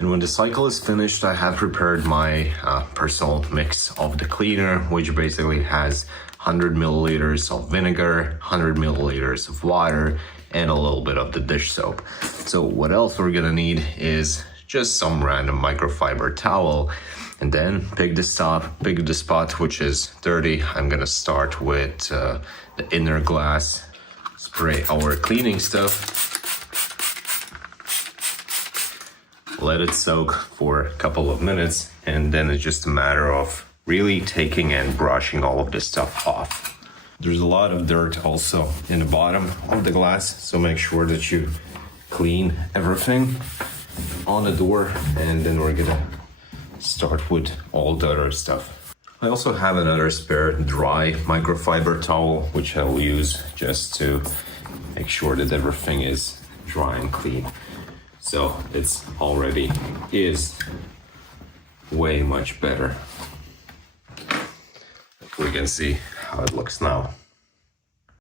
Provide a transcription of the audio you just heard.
And when the cycle is finished, I have prepared my personal mix of the cleaner, which basically has 100 milliliters of vinegar, 100 milliliters of water, and a little bit of the dish soap. So what else we're gonna need is just some random microfiber towel, and then pick the spot which is dirty. I'm gonna start with the inner glass, spray our cleaning stuff, let it soak for a couple of minutes, and then it's just a matter of really taking and brushing all of this stuff off. There's a lot of dirt also in the bottom of the glass, so make sure that you clean everything on the door, and then we're gonna start with all the other stuff. I also have another spare dry microfiber towel, which I will use just to make sure that everything is dry and clean. So it's already is way much better. We can see how it looks now.